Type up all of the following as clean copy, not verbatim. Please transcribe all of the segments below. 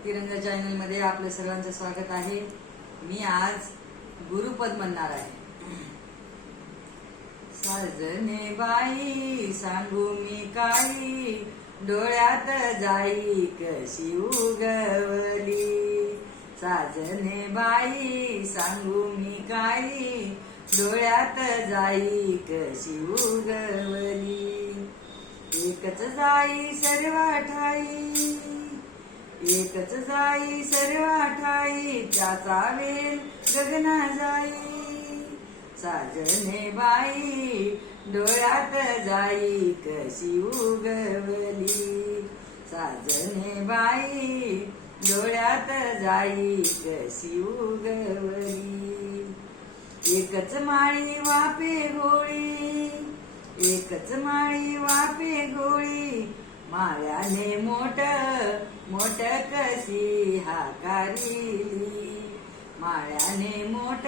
भक्तिरंग channel मध्ये आपल्या सर्वांचं स्वागत आहे। मी आज गुरुपद म्हणणार आहे। साजने बाई सांगू मी काही, डोळ्यात जाई कशी उगवली। साजने बाई सांगू मी काही, डोळ्यात जाई कशी उगवली। एकच जाई सर्व ठाई, एकच जाई सर्व ठाई, त्याचा वेल गगना जाई। साजने बाई डोळ्यात जाई कशी उगवली। साजने बाई डोळ्यात जाई कशी उगवली। एकच माळी वापे गोळी, एकच माळी वापे गोळी, माळ्याने मोठ मोठ कशी हाकारिली। माळ्याने मोठ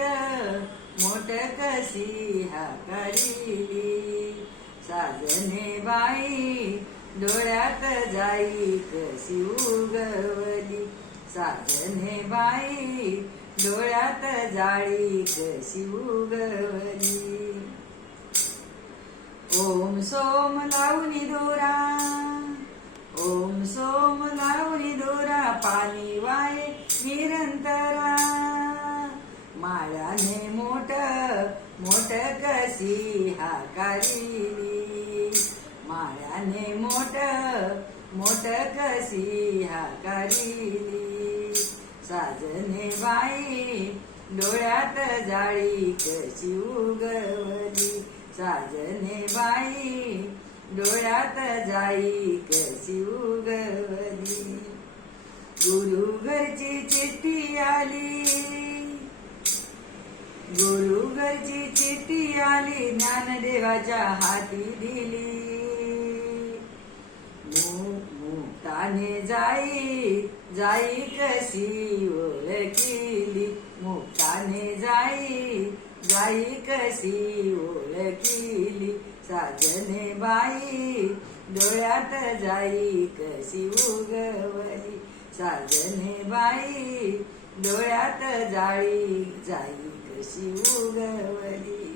मोठ कशी हाकारिली। साजने बाई डोळ्यात जाई कशी उगवली। साजने बाई डोळ्यात जाई कशी उगवली। ओम सोम लावणी दोरा, ओम सोम लावणी दोरा, पाणी वाये निरंतरा। माळ्याने मोठ मोठ कशी हाकारिली। माळ्याने मोठ मोठ कशी हाकारिली। साजने बाई डोळ्यात जाळी कशी उगवली। साजने बाई डोळ्यात जाई कशी उगवली। गुरु घरची चिठ्ठी आली, गुरु घरची चिठ्ठी आली, ज्ञानदेवाच्या हाती दिली। मुक्ताने जाई जाई कशी ओळखिली। मुक्ताने जाई जाई कशी ओळखिली। साजने बाई डोळ्यात जाई कशी उगवली। साजने बाई डोळ्यात जाई जाई कशी उगवली।